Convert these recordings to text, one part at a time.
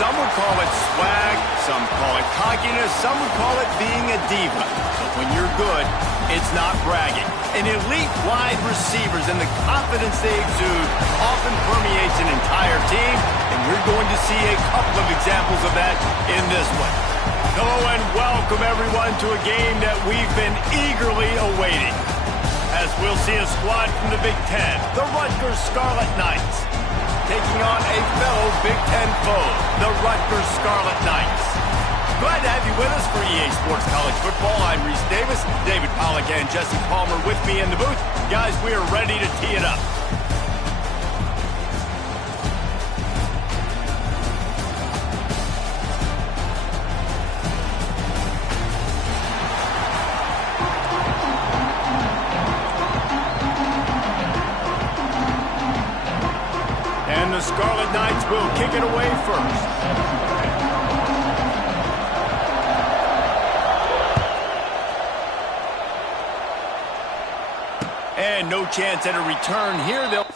Some would call it swag, some call it cockiness, some would call it being a diva. But when you're good, it's not bragging. An elite wide receivers and the confidence they exude often permeates an entire team, and we're going to see a couple of examples of that in this one. Hello and welcome everyone to a game that we've been eagerly awaiting. As we'll see a squad from the Big Ten, the Rutgers Scarlet Knights, taking on a fellow Big Ten foe, the Rutgers Scarlet Knights. Glad to have you with us for EA Sports College Football. I'm Reese Davis, David Pollack and Jesse Palmer with me in the booth. Guys, we are ready to tee it up. And the Scarlet Knights will kick it away first. And no chance at a return here. They'll...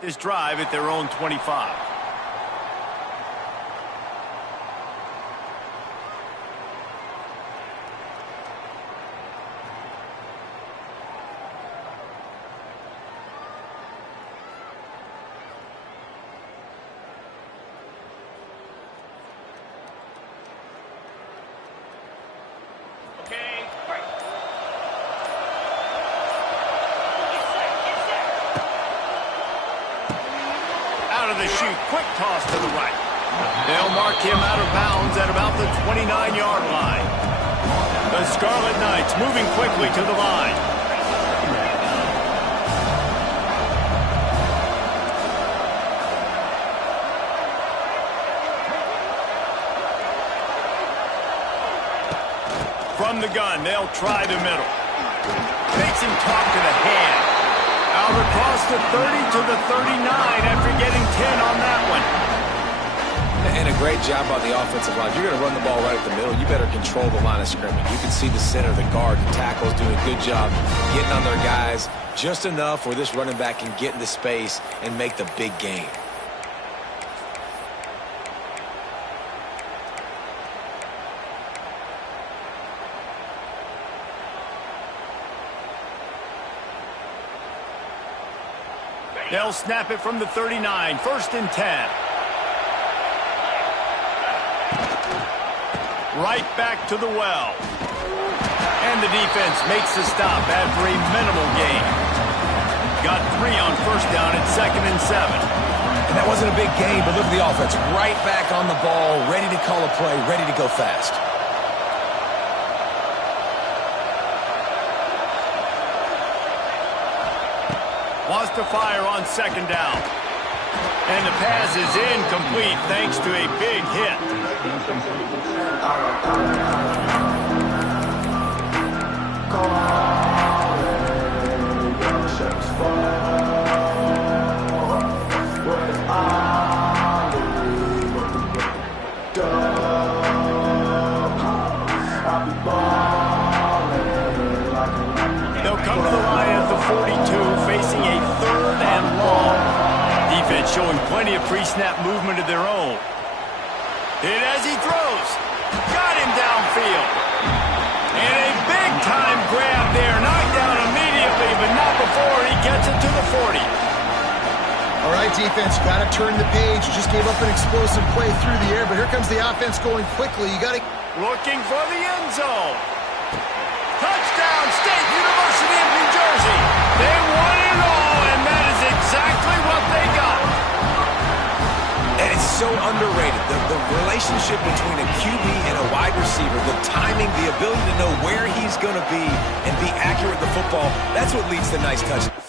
This drive at their own 25. The shoot, quick toss to the right. They'll mark him out of bounds at about the 29-yard line. The Scarlet Knights moving quickly to the line. From the gun, they'll try the middle. Makes him talk to the hand. Out across the 30 to the 39 after getting 10 on that one. And a great job on the offensive line. If you're going to run the ball right at the middle, you better control the line of scrimmage. You can see the center, the guard, the tackles doing a good job getting on their guys just enough where this running back can get into space and make the big gain. They'll snap it from the 39, 1st and 10. Right back to the well. And the defense makes the stop after a minimal gain. Got 3 on 1st down at 2nd and 7. And that wasn't a big gain, but look at the offense. Right back on the ball, ready to call a play, ready to go fast. Wants to fire on 2nd down. And the pass is incomplete thanks to a big hit. They'll come to the line at the 42, facing a 3rd and long. Defense showing plenty of pre-snap movement of their own. Hit as he throws. Got him downfield. And a big-time grab there. Knocked down immediately, but not before he gets it to the 40. All right, defense, you got to turn the page. You just gave up an explosive play through the air, but here comes the offense going quickly. You got to... Looking for the end zone. Touchdown, State University of New Jersey. They won it all, and that is exactly what they got. And it's so underrated. The relationship between a QB and a wide receiver, the timing, the ability to know where he's going to be and be accurate with the football, that's what leads to nice touchdowns.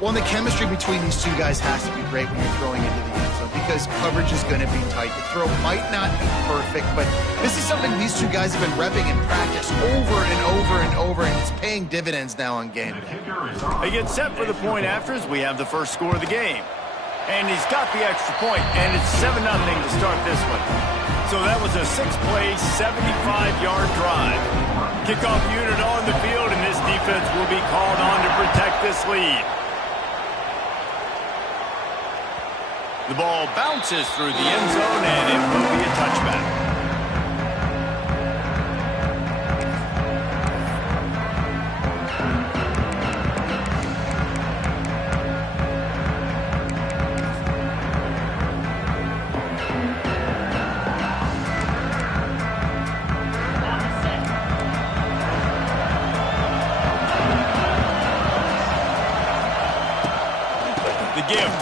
Well, and the chemistry between these two guys has to be great when you're throwing into the end zone because coverage is going to be tight. The throw might not be perfect, but this is something these two guys have been repping in practice over and over and over, and it's paying dividends now on game day. They get set for the point after as we have the first score of the game. And he's got the extra point, and it's 7-0 to start this one. So that was a 6-play, 75-yard drive. Kickoff unit on the field, and this defense will be called on to protect this lead. The ball bounces through the end zone, and it will be a touchback.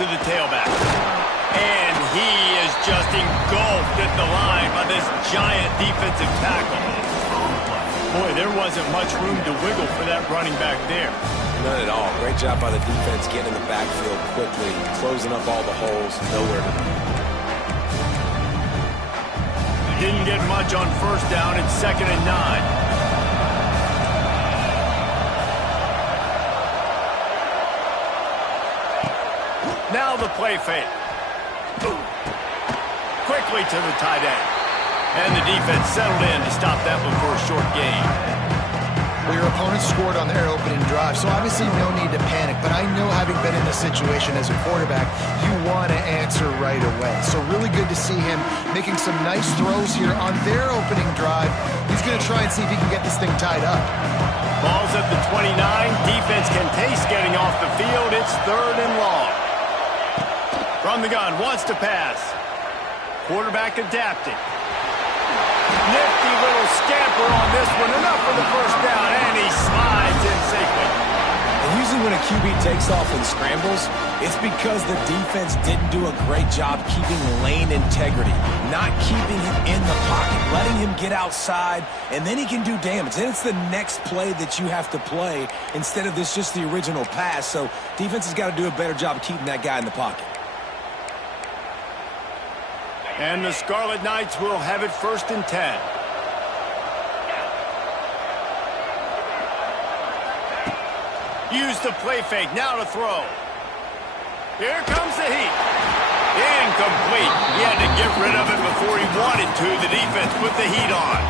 To the tailback. And he is just engulfed at the line by this giant defensive tackle. Boy, there wasn't much room to wiggle for that running back there. None at all. Great job by the defense getting in the backfield quickly, closing up all the holes, nowhere to go. Didn't get much on first down. It's 2nd and 9. Now the play fake. Quickly to the tight end. And the defense settled in to stop that one for a short gain. Well, your opponent scored on their opening drive, so obviously no need to panic. But I know, having been in this situation as a quarterback, you want to answer right away. So really good to see him making some nice throws here on their opening drive. He's going to try and see if he can get this thing tied up. Ball's at the 29. Defense can taste getting off the field. It's 3rd and long. From the gun, wants to pass. Quarterback adapting. Nifty little scamper on this one. Enough for the first down, and he slides in safely. And usually when a QB takes off and scrambles, it's because the defense didn't do a great job keeping lane integrity, not keeping him in the pocket, letting him get outside, and then he can do damage. Then it's the next play that you have to play instead of this just the original pass. So defense has got to do a better job of keeping that guy in the pocket. And the Scarlet Knights will have it 1st and 10. Use the play fake, now to throw. Here comes the heat. Incomplete. He had to get rid of it before he wanted to. The defense put the heat on.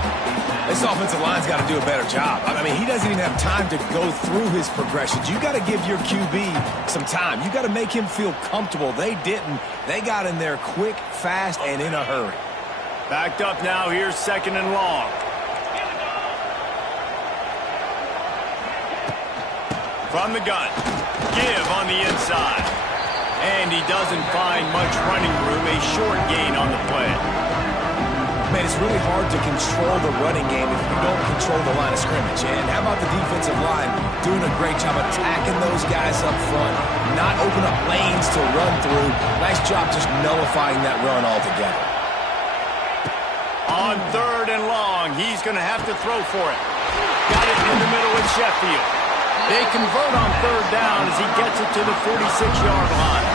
This offensive line's got to do a better job. I mean, he doesn't even have time to go through his progressions. You got to give your QB some time. You got to make him feel comfortable. They didn't. They got in there quick, fast, and in a hurry. Backed up now. Here's 2nd and long. From the gun. Give on the inside. And he doesn't find much running room. A short gain on the play. Man, it's really hard to control the running game if you don't control the line of scrimmage. And how about the defensive line doing a great job attacking those guys up front, not open up lanes to run through. Nice job just nullifying that run altogether. On 3rd and long, he's going to have to throw for it. Got it in the middle with Sheffield. They convert on 3rd down as he gets it to the 46-yard line.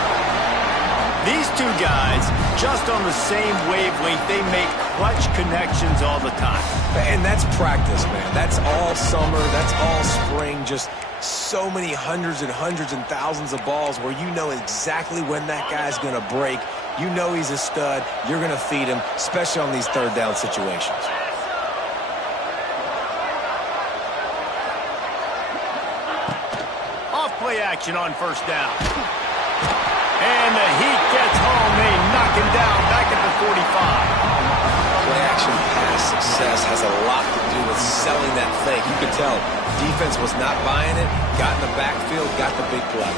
These two guys, just on the same wavelength, they make clutch connections all the time. And that's practice, man. That's all summer. That's all spring. Just so many hundreds and thousands of balls where you know exactly when that guy's going to break. You know he's a stud. You're going to feed him, especially on these 3rd down situations. Off-play action on 1st down. And the Heat gets home. They knock him down back at the 45. Play-action pass success has a lot to do with selling that fake. You could tell defense was not buying it, got in the backfield, got the big play.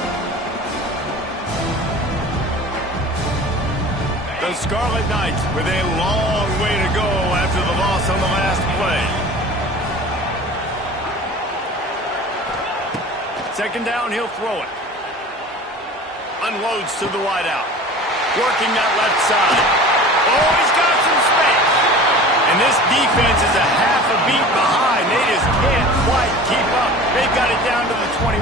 The Scarlet Knights with a long way to go after the loss on the last play. 2nd down, he'll throw it. Unloads to the wideout. Working that left side. Oh, he's got some space. And this defense is a half a beat behind. They just can't quite keep up. They've got it down to the 21.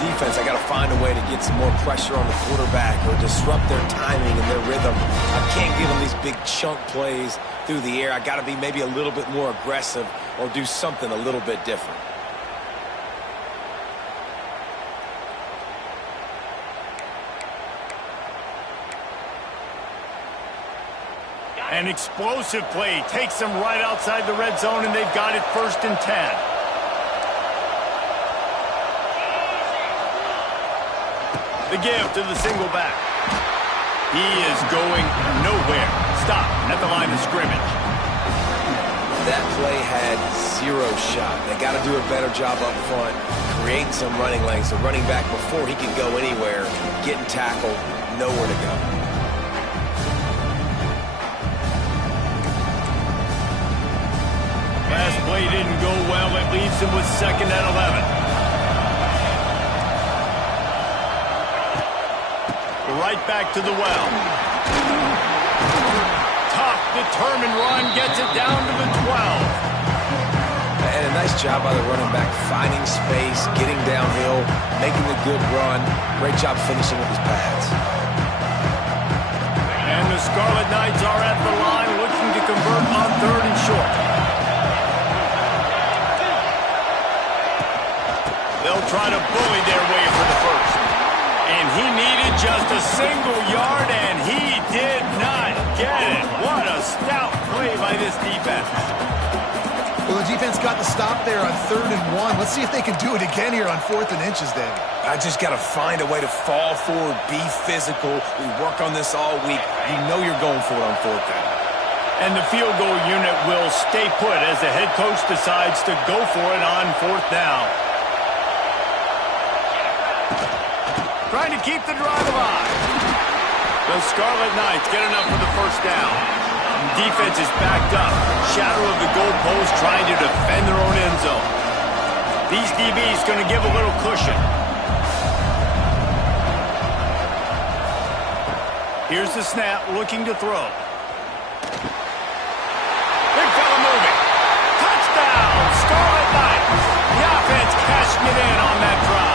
defense, I got to find a way to get some more pressure on the quarterback or disrupt their timing and their rhythm. I can't give them these big chunk plays through the air. I got to be maybe a little bit more aggressive or do something a little bit different. An explosive play takes them right outside the red zone, and they've got it 1st and 10. The give to the single back. He is going nowhere. Stop at the line of scrimmage. That play had 0 shot. They got to do a better job up front, creating some running lanes. The running back, before he can go anywhere, getting tackled, nowhere to go. Last play didn't go well. It leaves him with 2nd and 11. Right back to the well. Tough, determined run gets it down to the 12. And a nice job by the running back, finding space, getting downhill, making a good run. Great job finishing with his pads. And the Scarlet Knights are at the line looking to convert on 3rd and short. They'll try to bully their way for the first. And he needed just a single yard, and he did not get it. What a stout play by this defense. Well, the defense got the stop there on 3rd and 1. Let's see if they can do it again here on 4th and inches, David. I just got to find a way to fall forward, be physical. We work on this all week. You know you're going for it on 4th down. And the field goal unit will stay put as the head coach decides to go for it on 4th down. Trying to keep the drive alive. The Scarlet Knights get enough for the 1st down. Defense is backed up. Shadow of the goalpost trying to defend their own end zone. These DBs going to give a little cushion. Here's the snap, looking to throw. Big fella moving. Touchdown, Scarlet Knights. The offense cashing it in on that drive.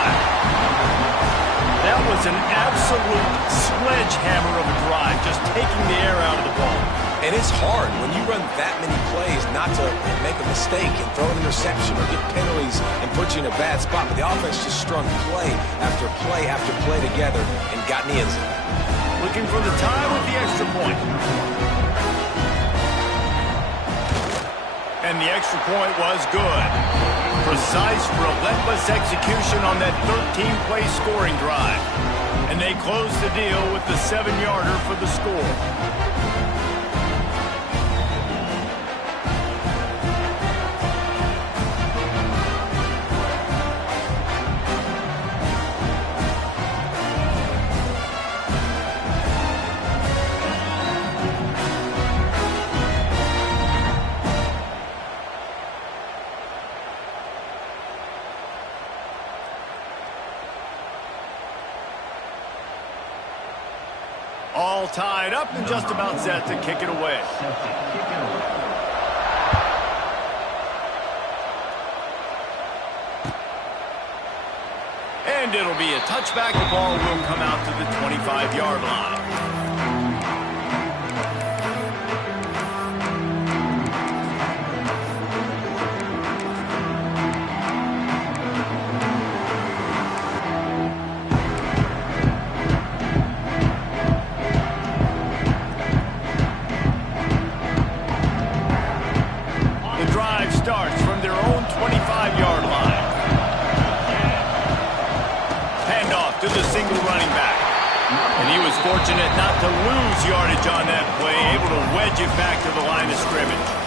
That was an absolute sledgehammer of a drive, just taking the air out of the ball. And it's hard when you run that many plays not to make a mistake and throw an interception or get penalties and put you in a bad spot. But the offense just strung play after play after play together and got in the end zone. Looking for the tie with the extra point. And the extra point was good. Precise, relentless execution on that 13-play scoring drive. And they close the deal with the 7-yarder for the score. All tied up and just about set to kick it away. And it'll be a touchback. The ball will come out to the 25-yard line. Starts from their own 25-yard line. Handoff to the single running back. And he was fortunate not to lose yardage on that play, able to wedge it back to the line of scrimmage.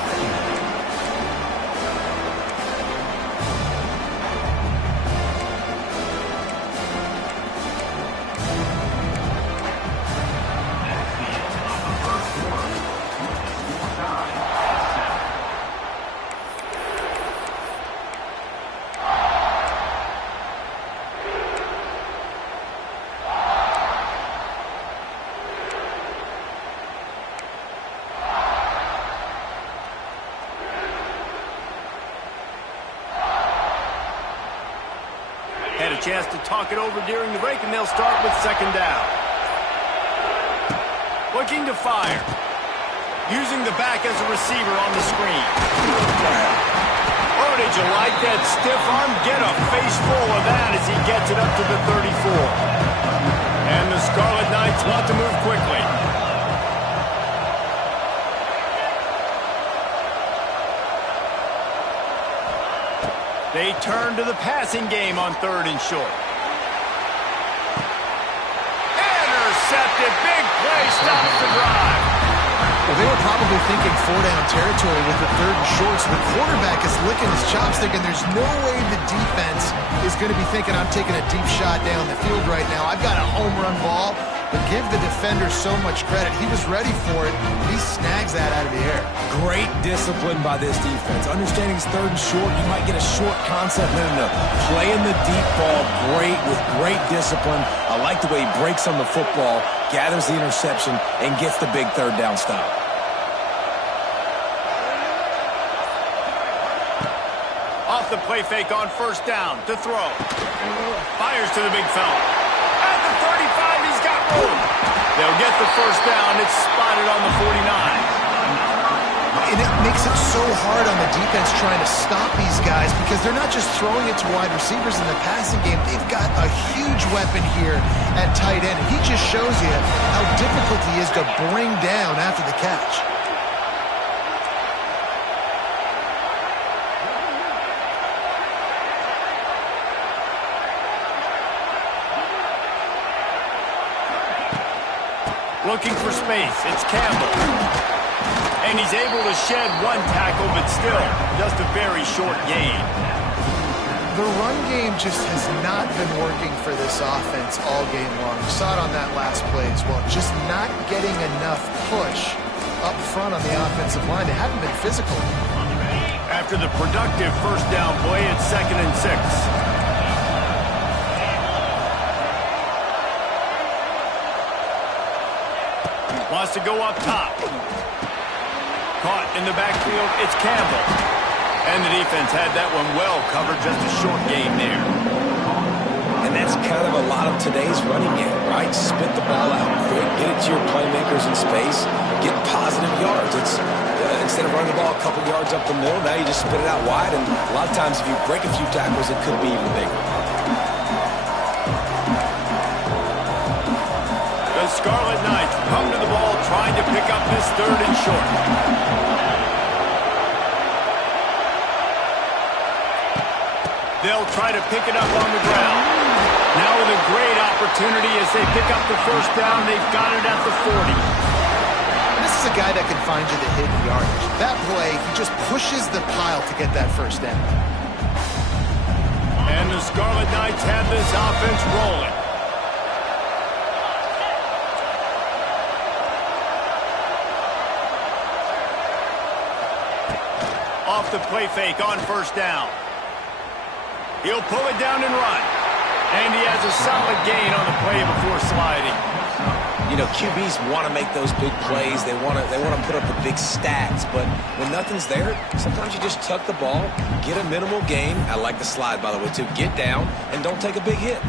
get a chance to talk it over during the break, and they'll start with second down. Looking to fire. Using the back as a receiver on the screen. Oh, did you like that stiff arm? Get a face full of that as he gets it up to the 34. And the Scarlet Knights want to move quickly. They turn to the passing game on 3rd and short. Intercepted. Big play. Stops the drive. Well, they were probably thinking 4-down territory with the 3rd and short, so the quarterback is licking his chops thinking there's no way the defense is going to be thinking I'm taking a deep shot down the field right now. I've got a home run ball, but give the defender so much credit. He was ready for it. He snags that out of the air. Great discipline by this defense. Understanding it's 3rd and short, you might get a short concept. No. Playing the deep ball great with great discipline. I like the way he breaks on the football, gathers the interception, and gets the big 3rd down stop. Off the play fake on 1st down to throw. Fires to the big fella. At the 35, he's got room. They'll get the 1st down. It's spotted on the 49. And it makes it so hard on the defense trying to stop these guys because they're not just throwing it to wide receivers in the passing game. They've got a huge weapon here at tight end. And he just shows you how difficult he is to bring down after the catch. Looking for space. It's Campbell. And he's able to shed 1 tackle, but still just a very short gain. The run game just has not been working for this offense all game long. You saw it on that last play as well. Just not getting enough push up front on the offensive line. They haven't been physical. After the productive 1st down play, it's 2nd and 6. Wants to go up top. Caught in the backfield, it's Campbell. And the defense had that one well covered, just a short gain there. And that's kind of a lot of today's running game, right? Spit the ball out quick, get it to your playmakers in space, get positive yards. It's instead of running the ball a couple yards up the middle, now you just spit it out wide, and a lot of times if you break a few tackles, it could be even bigger. The Scarlet Knights come to the ball trying to pick up this 3rd and short. They'll try to pick it up on the ground. Now with a great opportunity as they pick up the 1st down. They've got it at the 40. And this is a guy that can find you the hidden yardage. That play, he just pushes the pile to get that 1st down. And the Scarlet Knights have this offense rolling. Off the play fake on 1st down. He'll pull it down and run. And he has a solid gain on the play before sliding. You know, QBs want to make those big plays. They want to put up the big stats. But when nothing's there, sometimes you just tuck the ball, get a minimal gain. I like the slide, by the way, too. Get down and don't take a big hit.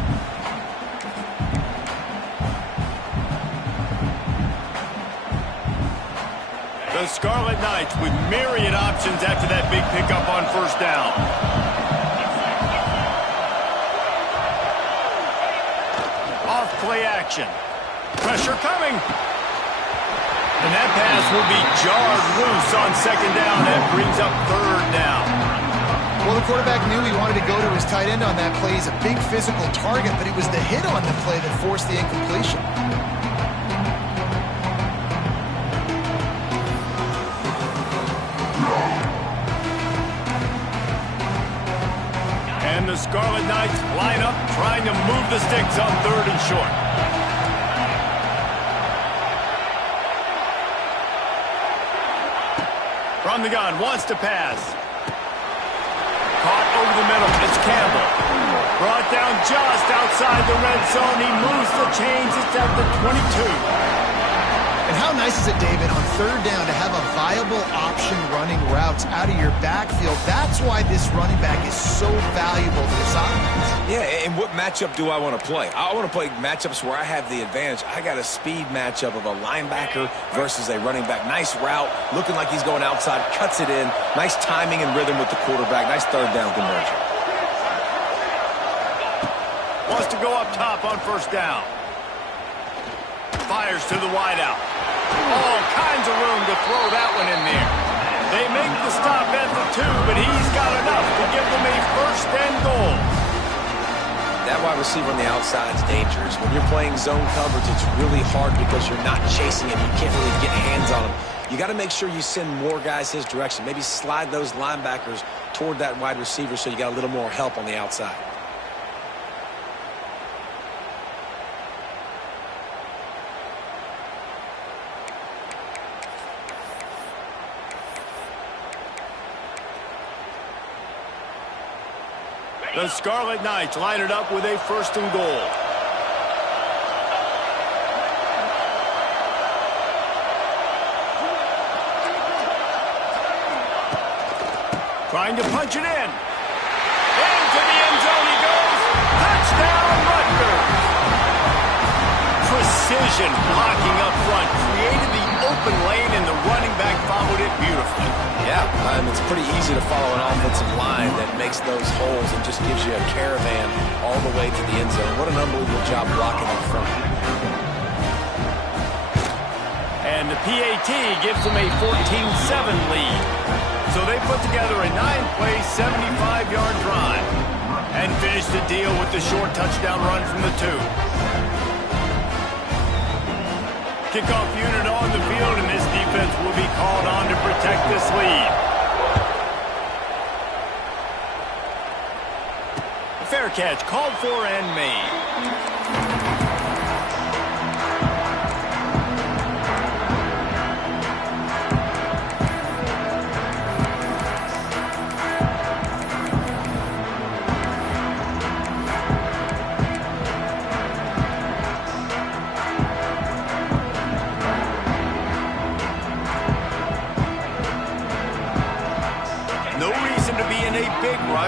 The Scarlet Knights with myriad options after that big pickup on 1st down. Off play action. Pressure coming. And that pass will be jarred loose on 2nd down. That brings up 3rd down. Well, the quarterback knew he wanted to go to his tight end on that play. He's a big physical target, but it was the hit on the play that forced the incompletion. And the Scarlet Knights line up, trying to move the sticks on 3rd and short. From the gun, wants to pass. Caught over the middle, it's Campbell. Brought down just outside the red zone. He moves the chains, it's at the 22. And how nice is it, David, on third down to have a viable option running routes out of your backfield. That's why this running back is so valuable to this offense. Yeah, and what matchup do I want to play? I want to play matchups where I have the advantage. I got a speed matchup of a linebacker versus a running back. Nice route, looking like he's going outside, cuts it in. Nice timing and rhythm with the quarterback. Nice third down conversion. Wants to go up top on first down. Fires to the wideout. All kinds of room to throw that one in there. They make the stop at the 2, but he's got enough to give them a first and goal. That wide receiver on the outside is dangerous. When you're playing zone coverage, it's really hard because you're not chasing him. You can't really get hands on him. You got to make sure you send more guys his direction. Maybe slide those linebackers toward that wide receiver so you got a little more help on the outside. The Scarlet Knights line it up with a first and goal. Trying to punch it in. Into the end zone he goes. Touchdown, Rutgers. Precision blocking up front. Created the open lane, and the running back followed it beautifully. Yeah, it's pretty easy to follow an offensive line that makes those holes and just gives you a caravan all the way to the end zone. What an unbelievable job blocking up front. And the PAT gives them a 14-7 lead. So they put together a 9-play, 75-yard drive and finish the deal with the short touchdown run from the 2. Kickoff unit on the field, and this defense will be called on to protect this lead. A fair catch called for and made.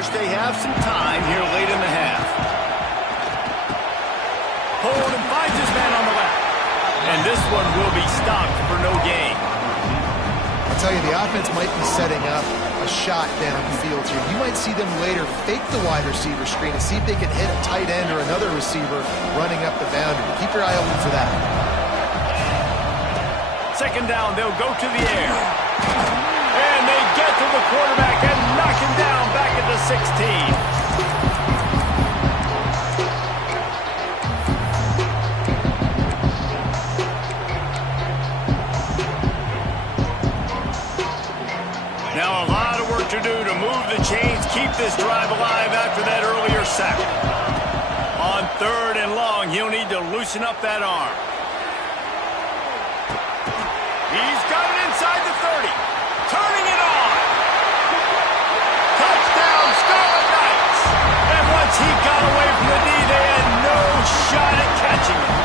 They have some time here late in the half. Hold and finds his man on the left. And this one will be stopped for no gain. I'll tell you, the offense might be setting up a shot downfield here. You might see them later fake the wide receiver screen and see if they can hit a tight end or another receiver running up the boundary. Keep your eye open for that. Second down, they'll go to the air. And they get to the quarterback and knock him down back at the 16. Now a lot of work to do to move the chains, keep this drive alive after that earlier sack. On third and long, he'll need to loosen up that arm. He's got it inside the 30. Turning it on. Touchdown, Scarlet Knights. And once he got away from the knee, they had no shot at catching him.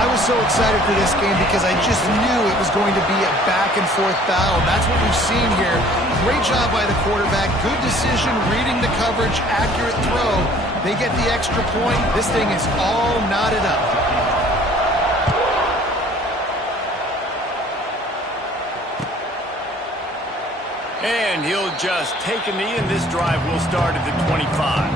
I was so excited for this game because I just knew it was going to be a back-and-forth battle. That's what we've seen here. Great job by the quarterback. Good decision, reading the coverage, accurate throw. They get the extra point. This thing is all knotted up. And he'll just take a knee, and this drive will start at the 25.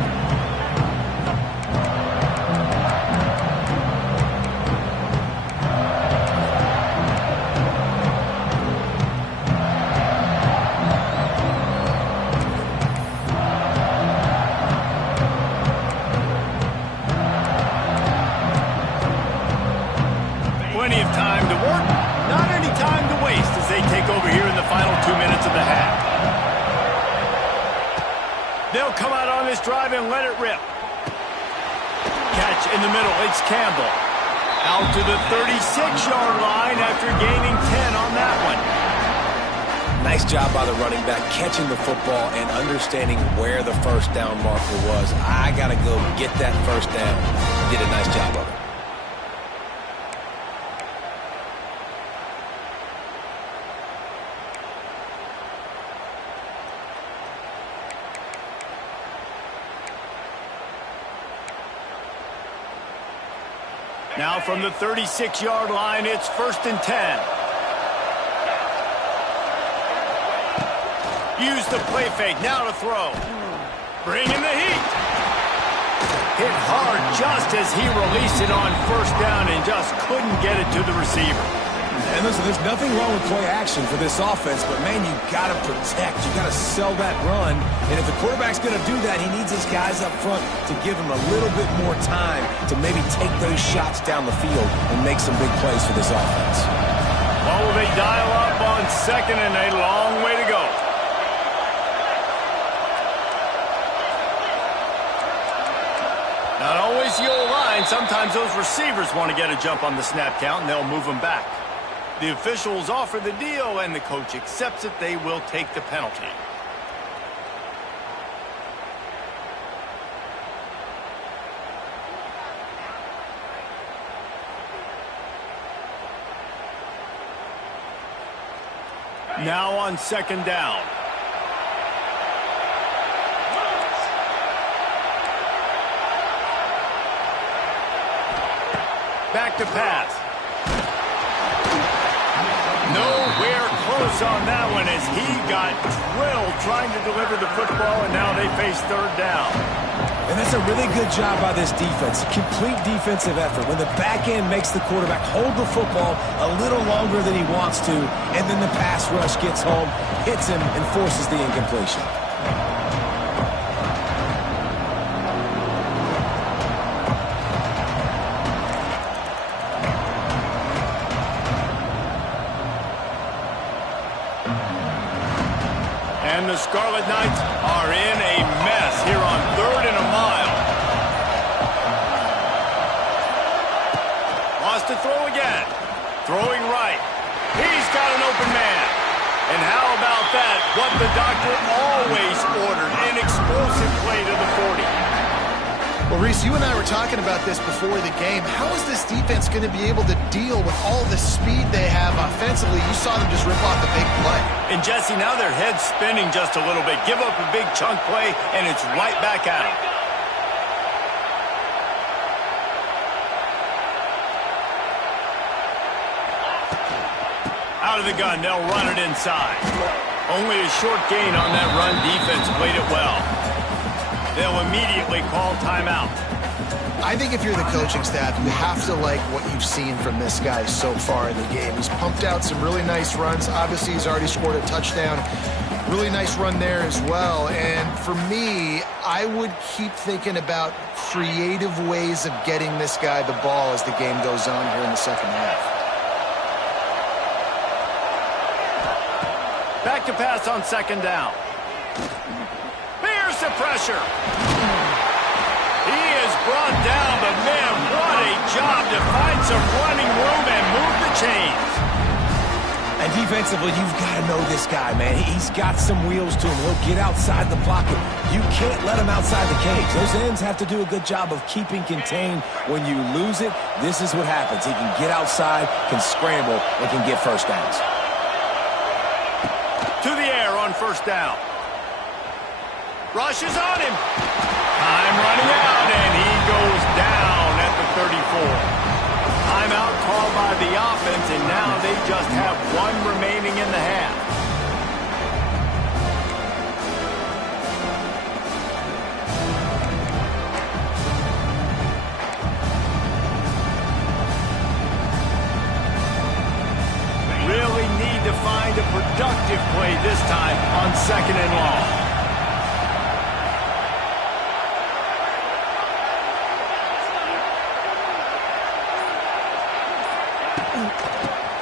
Plenty of time to work, not any time to waste as they take over here in the final 2 minutes of the half. They'll come out on this drive and let it rip. Catch in the middle, it's Campbell. Out to the 36-yard line after gaining 10 on that one. Nice job by the running back, catching the football and understanding where the first down marker was. I got to go get that first down. Did a nice job of it. Now from the 36-yard line, it's 1st and 10. Use the play fake, now to throw. Bring in the heat. Hit hard just as he released it on 1st down and just couldn't get it to the receiver. And listen, there's nothing wrong with play action for this offense, but, man, you got to protect. You got to sell that run. And if the quarterback's going to do that, he needs his guys up front to give him a little bit more time to maybe take those shots down the field and make some big plays for this offense. Oh, they dial up on 2nd and a long way to go. Not always the old line. Sometimes those receivers want to get a jump on the snap count, and they'll move them back. The officials offer the deal, and the coach accepts it. They will take the penalty. Now on 2nd down. Back to pass. Nowhere close on that one as he got drilled trying to deliver the football, and now they face 3rd down. And that's a really good job by this defense. Complete defensive effort. When the back end makes the quarterback hold the football a little longer than he wants to, and then the pass rush gets home, hits him, and forces the incompletion. And the Scarlet Knights are in a mess here on 3rd and a mile. Wants to throw again. Throwing right. He's got an open man. And how about that? What the doctor always ordered. An explosive play to the 40. Well, Reese, you and I were talking about this before the game. How is this defense going to be able to deal with all the speed they have offensively? You saw them just rip off a big play. And, Jesse, now their head's spinning just a little bit. Give up a big chunk play, and it's right back at them. Out of the gun, they'll run it inside. Only a short gain on that run. Defense played it well. They'll immediately call timeout. I think if you're the coaching staff, you have to like what you've seen from this guy so far in the game. He's pumped out some really nice runs. Obviously, he's already scored a touchdown. Really nice run there as well. And for me, I would keep thinking about creative ways of getting this guy the ball as the game goes on here in the 2nd half. Back to pass on 2nd down. Here's the pressure. He is brought down, but man, what a job to find some running room and move the chains. And defensively, you've got to know this guy, man. He's got some wheels to him. He'll get outside the pocket. You can't let him outside the cage. Those ends have to do a good job of keeping contained. When you lose it, this is what happens. He can get outside, can scramble, and can get 1st downs. To the air on 1st down. Rush is on him. Time running out, and he goes down at the 34. Timeout called by the offense, and now they just have 1 remaining in the half. Really need to find a productive play this time on 2nd and long.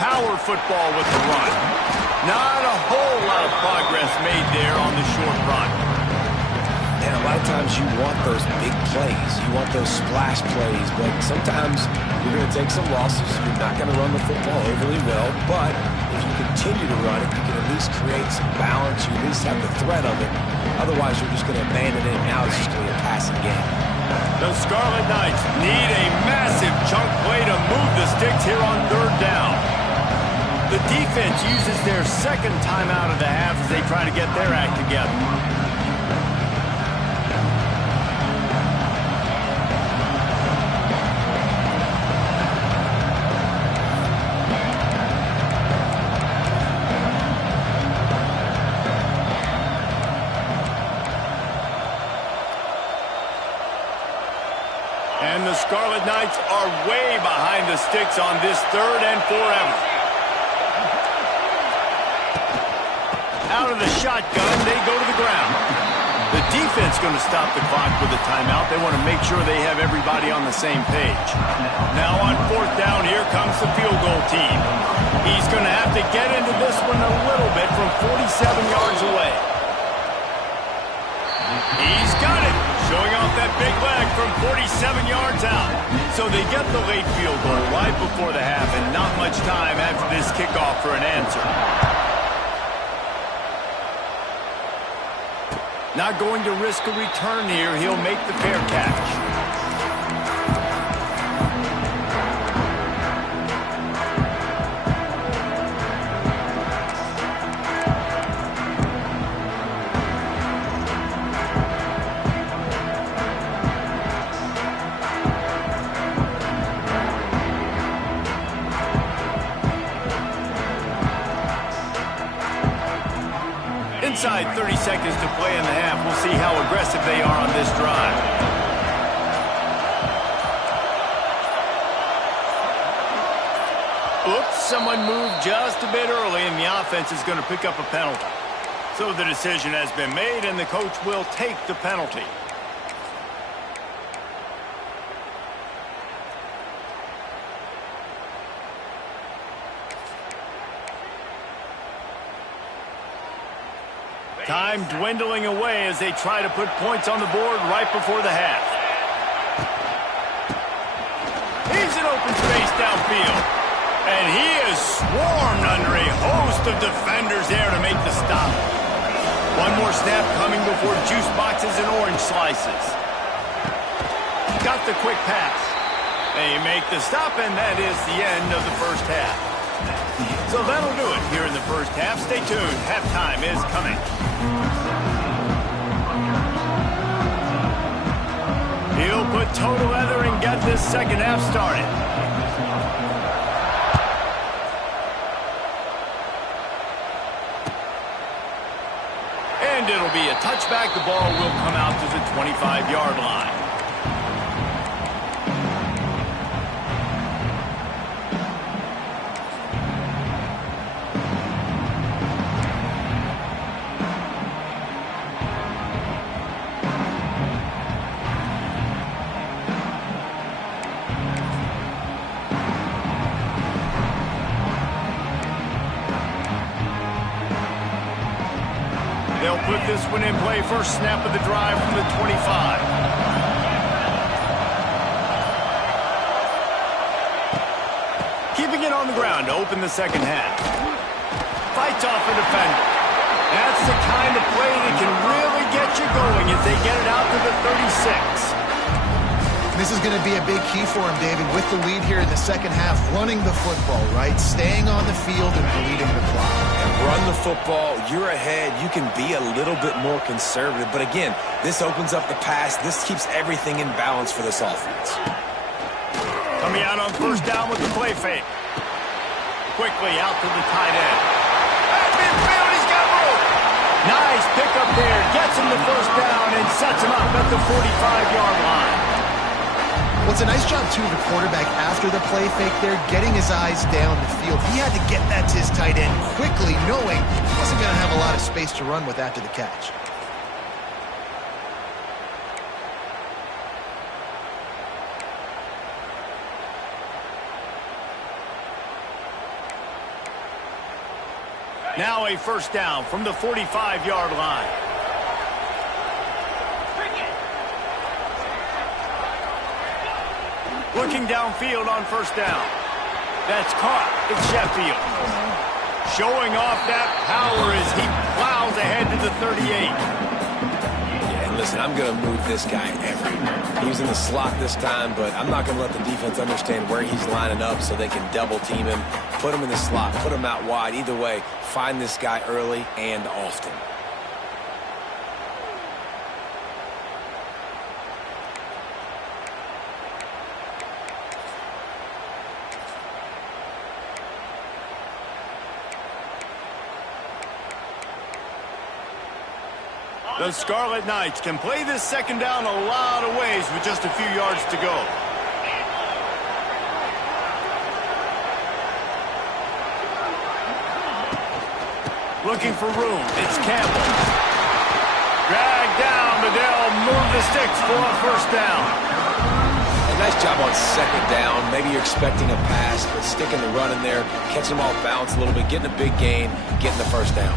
Power football with the run. Not a whole lot of progress made there on the short run. And a lot of times you want those big plays. You want those splash plays, but sometimes you're going to take some losses. You're not going to run the football overly well, but if you continue to run it, you can at least create some balance. You at least have the threat of it. Otherwise, you're just going to abandon it, and now it's just going to be a passing game. The Scarlet Knights need a massive chunk play to move the sticks here on 3rd down. The defense uses their 2nd timeout of the half as they try to get their act together. And the Scarlet Knights are way behind the sticks on this 3rd and forever. Out of the shotgun, they go to the ground. The defense going to stop the clock with a timeout. They want to make sure they have everybody on the same page. Now on 4th down, here comes the field goal team. He's going to have to get into this one a little bit from 47 yards away. He's got it, showing off that big leg from 47 yards out. So they get the late field goal right before the half, and not much time after this kickoff for an answer. Not going to risk a return here. He'll make the fair catch. Inside 30 seconds to play in the half. We'll see how aggressive they are on this drive. Oops, someone moved just a bit early, and the offense is going to pick up a penalty. So the decision has been made, and the coach will take the penalty. Time dwindling away as they try to put points on the board right before the half. He's in open space downfield. And he is swarmed under a host of defenders there to make the stop. One more snap coming before juice boxes and orange slices. Got the quick pass. They make the stop, and that is the end of the first half. So that'll do it here in the first half. Stay tuned. Halftime is coming. He'll put toe to leather and get this second half started. And it'll be a touchback. The ball will come out to the 25-yard line. They'll put this one in play. First snap of the drive from the 25. Keeping it on the ground to open the second half. Fights off a defender. That's the kind of play that can really get you going as they get it out to the 36. This is going to be a big key for him, David, with the lead here in the second half, running the football, right? Staying on the field and bleeding the clock. And run the football, you're ahead, you can be a little bit more conservative. But again, this opens up the pass. This keeps everything in balance for this offense. Coming out on first down with the play fake. Quickly out to the tight end. At midfield, he's got room. Nice pickup there. Gets him the first down and sets him up at the 45-yard line. What's a nice job, too, of the quarterback after the play fake there, getting his eyes down the field. He had to get that to his tight end quickly, knowing he wasn't going to have a lot of space to run with after the catch. Now a first down from the 45-yard line. Looking downfield on first down. That's caught. It's Sheffield. Showing off that power as he plows ahead to the 38. Yeah, and listen, I'm going to move this guy everywhere. He's in the slot this time, but I'm not going to let the defense understand where he's lining up so they can double team him. Put him in the slot, put him out wide. Either way, find this guy early and often. The Scarlet Knights can play this second down a lot of ways with just a few yards to go. Looking for room. It's Campbell. Dragged down, but they'll move the sticks for a first down. A nice job on second down. Maybe you're expecting a pass, but sticking the run in there, catching them off balance a little bit, getting a big gain, getting the first down.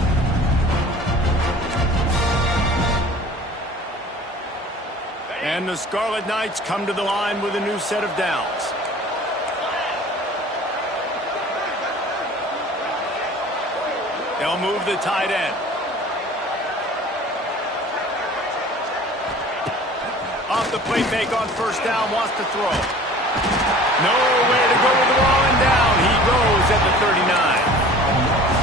And the Scarlet Knights come to the line with a new set of downs. They'll move the tight end. Off the play fake on first down, wants to throw. Nowhere to go with the ball, and down he goes at the 39.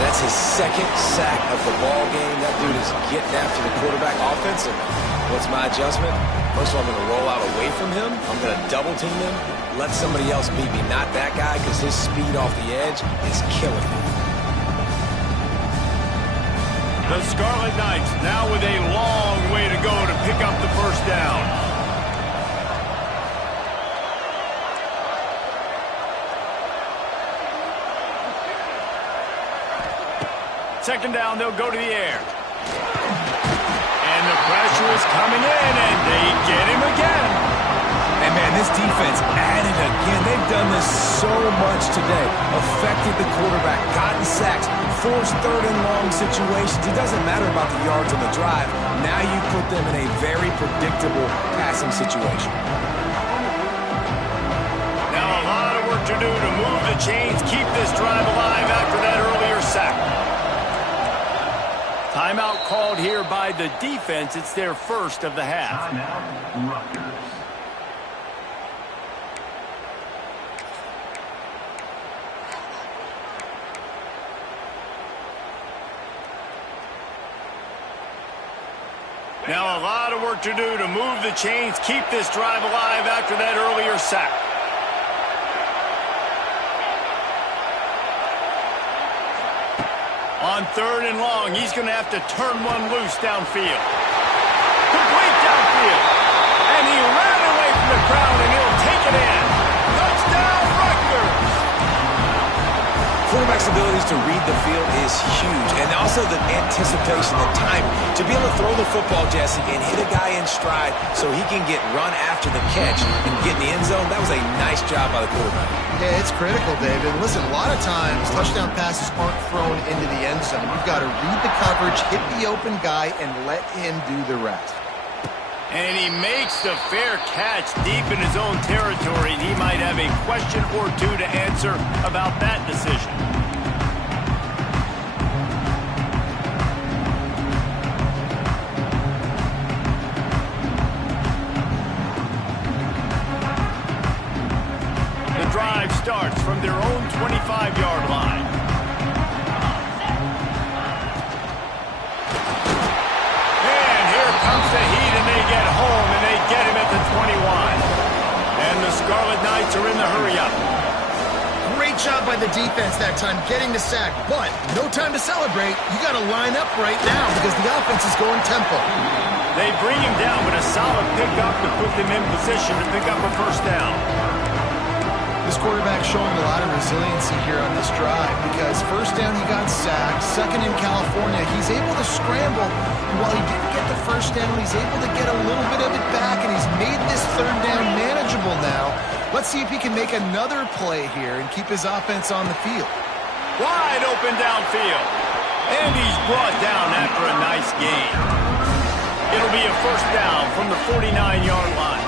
That's his second sack of the ball game. That dude is getting after the quarterback offensively. What's my adjustment? First of all, I'm going to roll out away from him. I'm going to double team him. Let somebody else beat me, not that guy, because his speed off the edge is killing me. The Scarlet Knights now with a long way to go to pick up the first down. Second down, they'll go to the air. And the pressure is coming in, and they get him again. And, man, this defense added again. They've done this so much today. Affected the quarterback, gotten sacks, forced third and long situations. It doesn't matter about the yards on the drive. Now you put them in a very predictable passing situation. Now a lot of work to do to move the chains, keep this drive alive after that earlier sack. Timeout called here by the defense. It's their first of the half. Now a lot of work to do to move the chains, keep this drive alive after that earlier sack. On third and long, he's going to have to turn one loose downfield. Complete downfield. And he ran away from the crowd, and he'll take it in. Touchdown, Rutgers! Quarterback's abilities to read the field is huge, and also the anticipation, the time to be able to throw the football, Jesse, and hit a guy in stride so he can get run after the catch and get in the end zone. That was a nice job by the quarterback. Yeah, it's critical, David. Listen, a lot of times touchdown passes aren't thrown into the end zone. You've got to read the coverage, hit the open guy, and let him do the rest. And he makes the fair catch deep in his own territory. He might have a question or two to answer about that decision. The drive starts from their own 25-yard line. Comes the heat, and they get home, and they get him at the 21. And the Scarlet Knights are in the hurry-up. Great job by the defense that time, getting the sack. But no time to celebrate. You got to line up right now because the offense is going tempo. They bring him down, but a solid pickup to put them in position to pick up a first down. This quarterback showing a lot of resiliency here on this drive because first down he got sacked, second in California, he's able to scramble. And while he didn't get the first down, he's able to get a little bit of it back, and he's made this third down manageable now. Let's see if he can make another play here and keep his offense on the field. Wide open downfield. And he's brought down after a nice gain. It'll be a first down from the 49-yard line.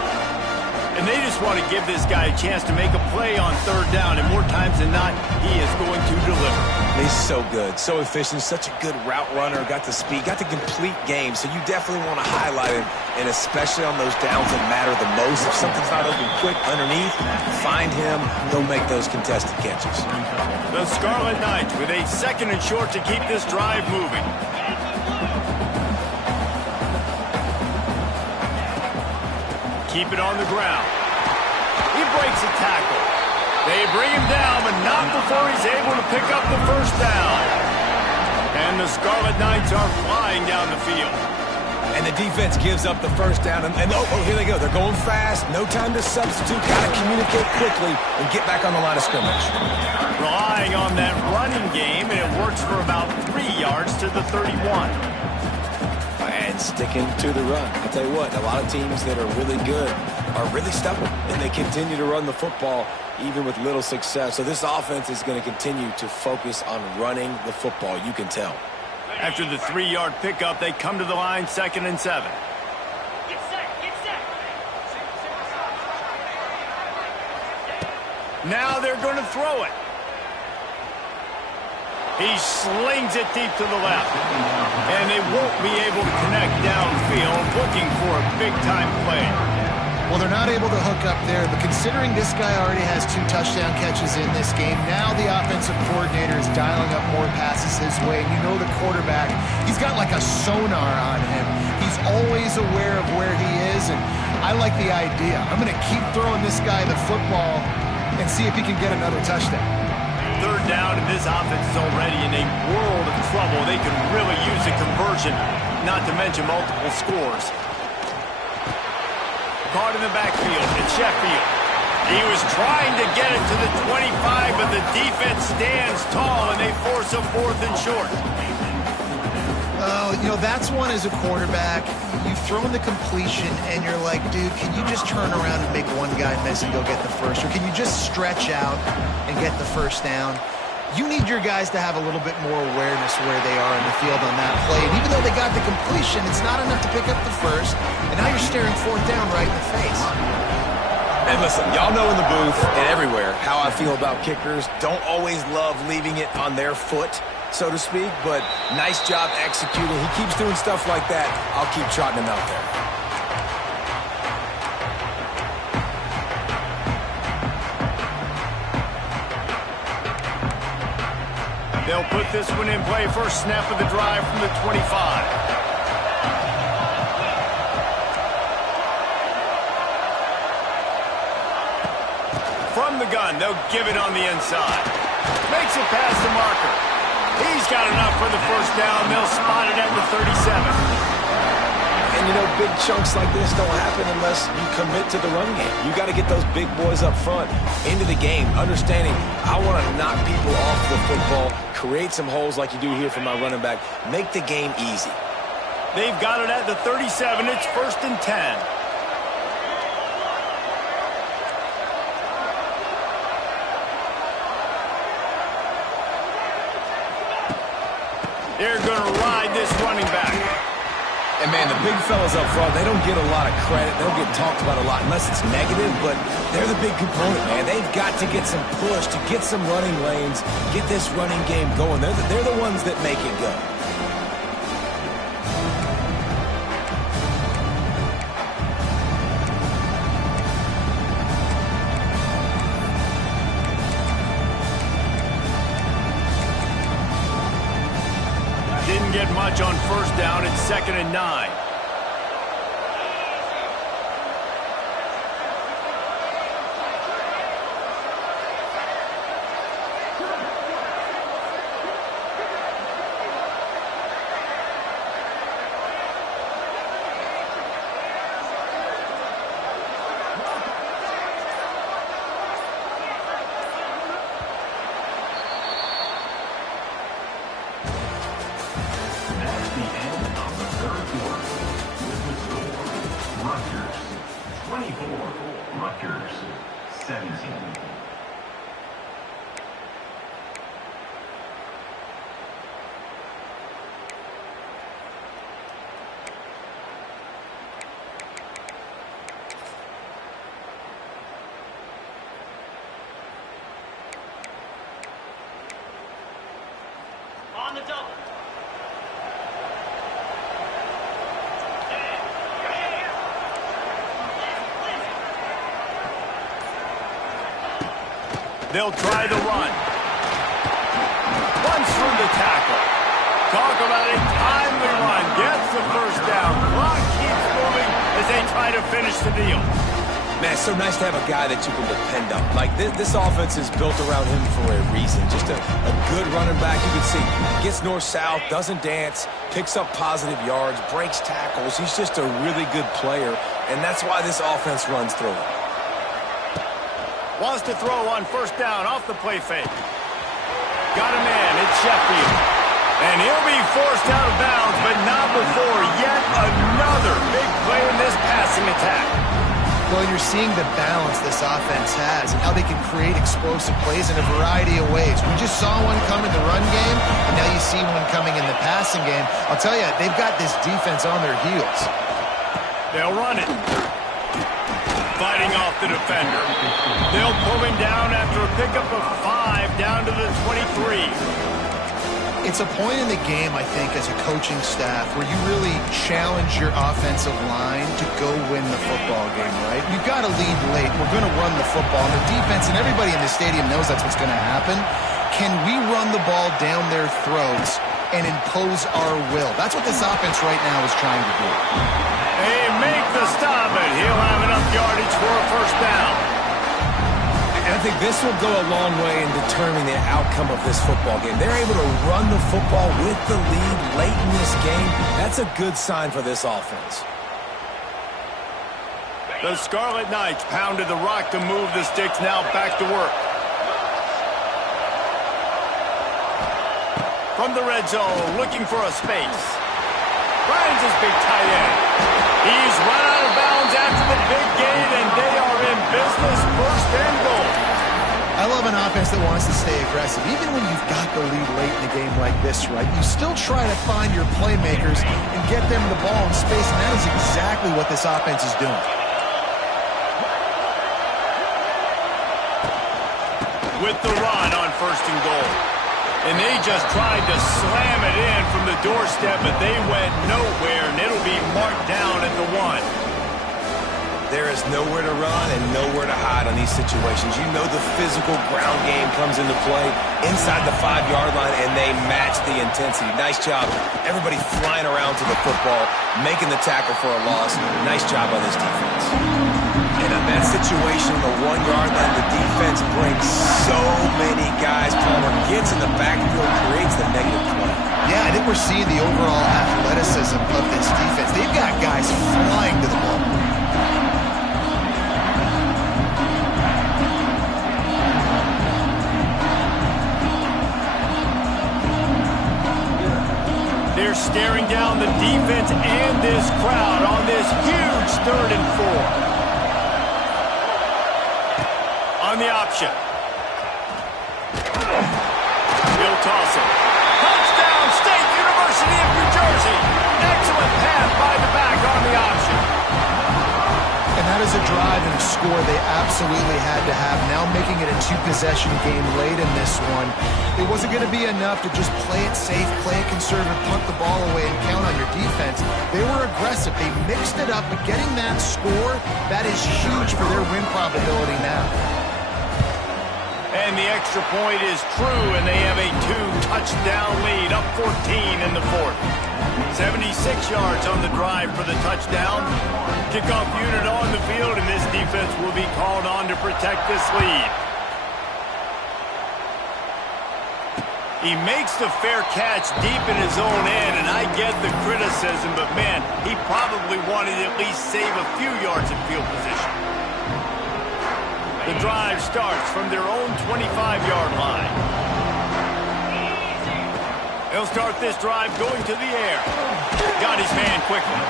And they just want to give this guy a chance to make a play on third down, and more times than not, he is going to deliver. He's so good, so efficient, such a good route runner, got the speed, got the complete game, so you definitely want to highlight him, and especially on those downs that matter the most. If something's not open quick underneath, find him, he'll make those contested catches. The Scarlet Knights with a second and short to keep this drive moving. Keep it on the ground. He breaks a tackle. They bring him down, but not before he's able to pick up the first down. And the Scarlet Knights are flying down the field. And And the defense gives up the first down. And here they go. They're going fast. No time to substitute. Got to communicate quickly and get back on the line of scrimmage. Relying on that running game, and it works for about 3 yards to the 31. And sticking to the run. I'll tell you what, a lot of teams that are really good are really stubborn, and they continue to run the football even with little success. So this offense is going to continue to focus on running the football. You can tell. After the 3-yard pickup, they come to the line, 2nd and 7. Get set, get set. Now they're going to throw it. He slings it deep to the left. And they won't be able to connect downfield, looking for a big-time play. Well, they're not able to hook up there, but considering this guy already has 2 touchdown catches in this game, now the offensive coordinator is dialing up more passes his way. And you know the quarterback, he's got like a sonar on him. He's always aware of where he is, and I like the idea. I'm going to keep throwing this guy the football and see if he can get another touchdown. 3rd down, and this offense is already in a world of trouble. They could really use a conversion, not to mention multiple scores. Caught in the backfield, it's Sheffield. He was trying to get it to the 25, but the defense stands tall, and they force a 4th and short. Oh, you know, that's one as a quarterback. You've thrown the completion, and you're like, dude, can you just turn around and make one guy miss and go get the first? Or can you just stretch out and get the first down? You need your guys to have a little bit more awareness where they are in the field on that play. And even though they got the completion, it's not enough to pick up the first. And now you're staring 4th down right in the face. And listen, y'all know in the booth and everywhere how I feel about kickers. Don't always love leaving it on their foot, so to speak, but nice job executing. He keeps doing stuff like that. I'll keep trotting him out there. They'll put this one in play. First snap of the drive from the 25. From the gun, they'll give it on the inside. Makes it past the marker. He's got enough for the first down. They'll spot it at the 37. And, you know, big chunks like this don't happen unless you commit to the run game. You got to get those big boys up front into the game, understanding I want to knock people off the football, create some holes like you do here for my running back, make the game easy. They've got it at the 37. It's 1st and 10. They're going to ride this running back. And, man, the big fellas up front, they don't get a lot of credit. They don't get talked about a lot unless it's negative, but they're the big component, man. They've got to get some push, to get some running lanes, get this running game going. They're the ones that make it go. Didn't get much on first down. It's 2nd and 9. Rutgers 17. On the double. They'll try the run. Runs through the tackle. Talk about a timely run. Gets the first down. Clock keeps moving as they try to finish the deal. Man, it's so nice to have a guy that you can depend on. Like, this offense is built around him for a reason. Just a good running back. You can see gets north-south, doesn't dance, picks up positive yards, breaks tackles. He's just a really good player, and that's why this offense runs through him. Wants to throw on first down off the play fake. Got a man. It's Sheffield. And he'll be forced out of bounds, but not before yet another big play in this passing attack. Well, you're seeing the balance this offense has and how they can create explosive plays in a variety of ways. We just saw one come in the run game, and now you see one coming in the passing game. I'll tell you, they've got this defense on their heels. They'll run it. Fighting off the defender. They'll pull him down after a pickup of 5 down to the 23. It's a point in the game, I think, as a coaching staff where you really challenge your offensive line to go win the football game, right? You've got to lead late. We're going to run the football. And the defense and everybody in the stadium knows that's what's going to happen. Can we run the ball down their throats and impose our will? That's what this offense right now is trying to do. They make the stop, and he'll have enough yardage for a first down. And I think this will go a long way in determining the outcome of this football game. They're able to run the football with the lead late in this game. That's a good sign for this offense. The Scarlet Knights pounded the rock to move the sticks, now back to work. From the red zone, looking for a space. Finds his big tight end. He's run out of bounds after the big gain, and they are in business, first and goal. I love an offense that wants to stay aggressive. Even when you've got the lead late in a game like this, right, you still try to find your playmakers and get them the ball in space, and that is exactly what this offense is doing. With the run on first and goal. And they just tried to slam it in from the doorstep, but they went nowhere, and it'll be marked down at the 1. There is nowhere to run and nowhere to hide on these situations. You know the physical ground game comes into play inside the 5-yard line, and they match the intensity. Nice job. Everybody flying around to the football, making the tackle for a loss. Nice job by this defense. And in that situation, the 1-yard line, the defense brings so many guys. Palmer gets in the backfield, creates the negative play. Yeah, I think we're seeing the overall athleticism of this defense. They've got guys flying to the ball. They're staring down the defense and this crowd on this huge 3rd and 4. On the option. He'll toss it. Touchdown, State University of New Jersey. Excellent pass by the back on the option. And that is a drive and a score they absolutely had to have. Now making it a 2-possession game late in this one. It wasn't going to be enough to just play it safe, play it conservative, punt the ball away, and count on your defense. They were aggressive. They mixed it up, but getting that score, that is huge for their win probability now. And the extra point is true, and they have a 2-touchdown lead, up 14 in the 4th. 76 yards on the drive for the touchdown. Kickoff unit on the field, and this defense will be called on to protect this lead. He makes the fair catch deep in his own end, and I get the criticism, but man, he probably wanted to at least save a few yards in field position. The drive starts from their own 25-yard line. They'll start this drive going to the air. Got his man quickly.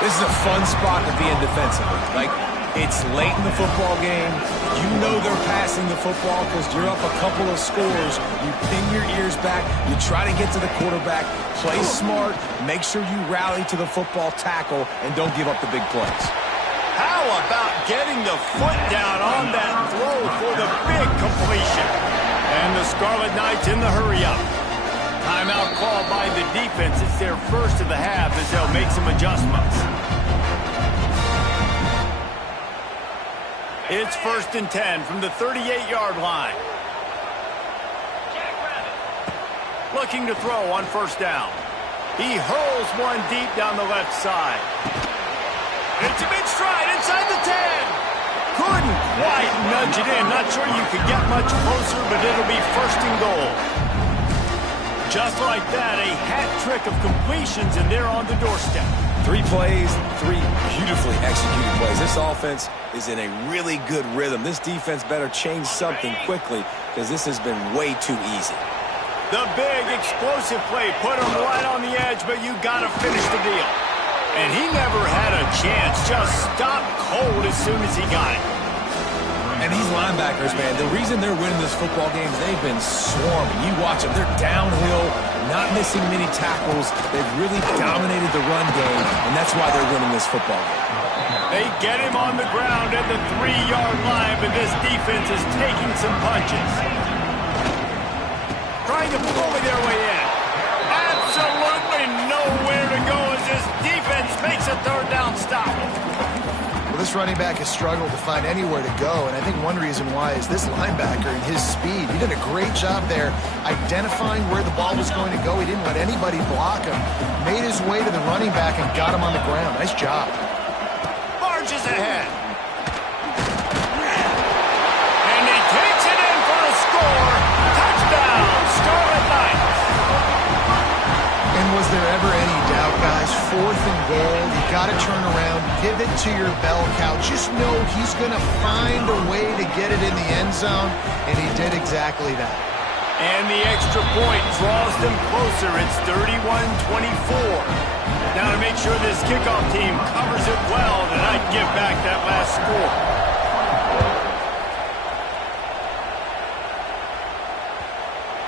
This is a fun spot to be in defensively. Like, it's late in the football game. You know they're passing the football because you're up a couple of scores. You pin your ears back. You try to get to the quarterback. Play smart. Make sure you rally to the football tackle and don't give up the big plays. How about getting the foot down on that throw for the big completion? And the Scarlet Knights in the hurry-up. Timeout called by the defense. It's their first of the half as they'll make some adjustments. It's 1st and 10 from the 38-yard line. Looking to throw on first down. He hurls one deep down the left side. It's a mid-stride inside the 10. couldn't quite nudge it in. Not sure you could get much closer, but it'll be first and goal. Just like that, a hat trick of completions, and they're on the doorstep. 3 plays, 3 beautifully executed plays. This offense is in a really good rhythm. This defense better change something quickly because this has been way too easy. The big explosive play put him right on the edge, but you got to finish the deal. And he never had a chance. Just stopped cold as soon as he got it. And these linebackers, man, the reason they're winning this football game is they've been swarming. You watch them. They're downhill, not missing many tackles. They've really dominated the run game, and that's why they're winning this football game. They get him on the ground at the 3-yard line, but this defense is taking some punches. Trying to bully their way in. Absolutely nowhere to go as this defense makes a third down stop. Well, this running back has struggled to find anywhere to go, and I think one reason why is this linebacker and his speed. He did a great job there identifying where the ball was going to go. He didn't let anybody block him. Made his way to the running back and got him on the ground. Nice job. Marches ahead. And he takes it in for a score. Touchdown, Scarlet Knights. And was there ever any doubt, guys? 4th and goal. You got to turn around, pivot to your bell cow. Just know he's going to find a way to get it in the end zone, and he did exactly that. And the extra point draws them closer. It's 31-24. Now to make sure this kickoff team covers it well, then I'd give back that last score.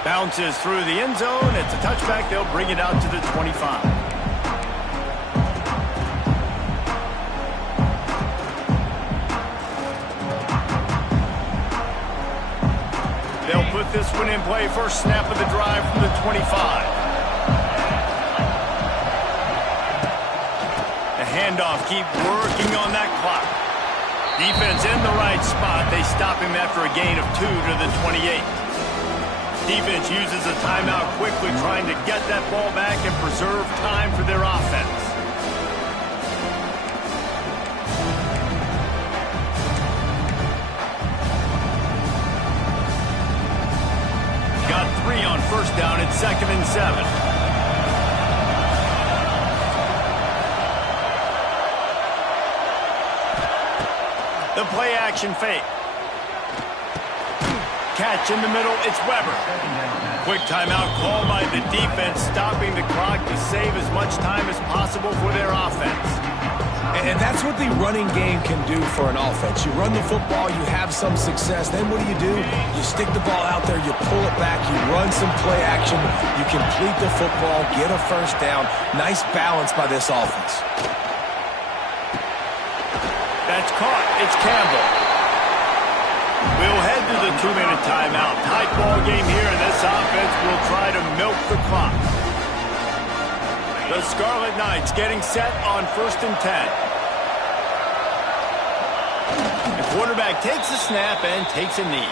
Bounces through the end zone. It's a touchback. They'll bring it out to the 25. They'll put this one in play. First snap of the drive from the 25. The handoff, keep working on that clock. Defense in the right spot. They stop him after a gain of 2 to the 28. Defense uses a timeout quickly, trying to get that ball back and preserve time for their offense. Got 3 on first down. It's 2nd and 7. The play action fake. Catch in the middle, it's Weber. Quick timeout called by the defense, stopping the clock to save as much time as possible for their offense. And that's what the running game can do for an offense. You run the football, you have some success. Then what do? You stick the ball out there, you pull it back, you run some play action, you complete the football, get a first down. Nice balance by this offense. That's caught. It's Campbell. We'll head to the 2-minute timeout. Tight ball game here, and this offense will try to milk the clock. The Scarlet Knights getting set on 1st and 10. The quarterback takes a snap and takes a knee.